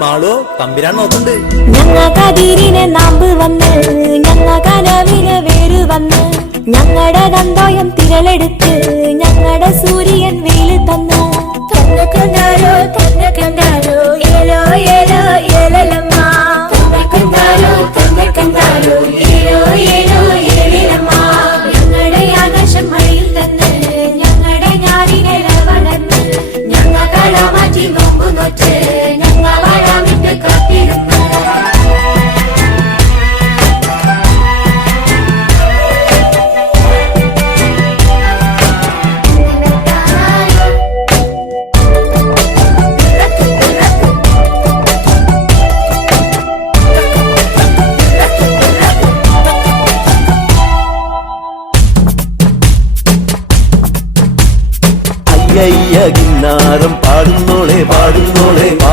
മാളു തമ്പിരാൻ നോക്കുന്നുണ്ട്. ഞങ്ങ കതിരിനെ നാമ്പ് വന്ന് ഞങ്ങ കനവിന് വേര് വന്ന് ഞങ്ങളുടെ ദന്തോയം തിരളെടുത്ത് ഞങ്ങളുടെ സൂര്യൻ വെയില് തന്നു. തന്നെ കണ്ടാരോ ഏലോ ഏലോ ഏലലമ്മ, തന്നെ കണ്ടാരോ ഏലോ ഏലോ ഏലലമ്മ. ഞങ്ങളുടെ ആകാശം മഴയിൽ തന്ന് ഞങ്ങളുടെ ഞാനിനെ വളർന്ന് ഞങ്ങ കള മാറ്റി നോമ്പു നോറ്റ് ഞങ്ങ വരാമിട്ട് കാത്തിരുന്നു. കിന്നാരം പാടുന്നോളെ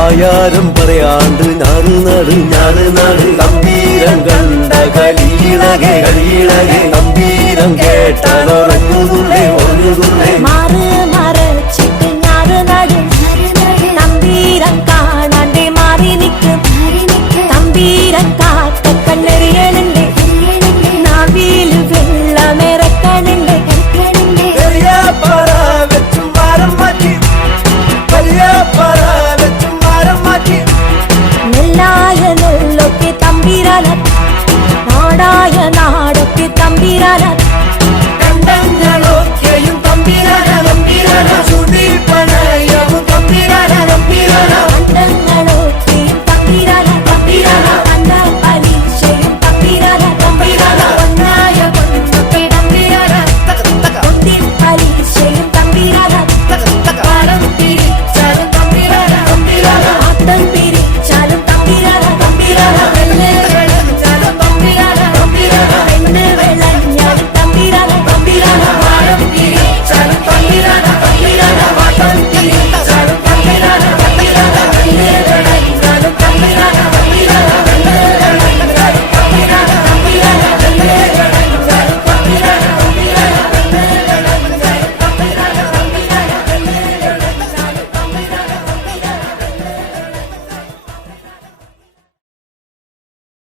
ആയാരം പറയാണ്ട് ഞാറ് തമ്പീരം കണ്ട കളിയിളകെ തമ്പീരം കേട്ടാലൊറങ്ങുന്നുള്ളേ. മാറ്